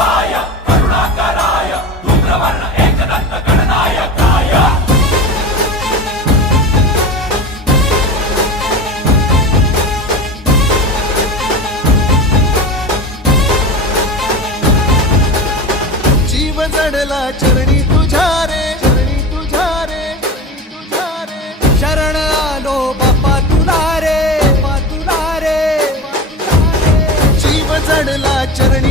रूपाय करुणाकराय धूम्रवर्ण एकदंत गणनायकाय। जीव जडला चरणी तुझ्या रे, शरण आलो बाप्पा तुला रे, जीव जडला चरणी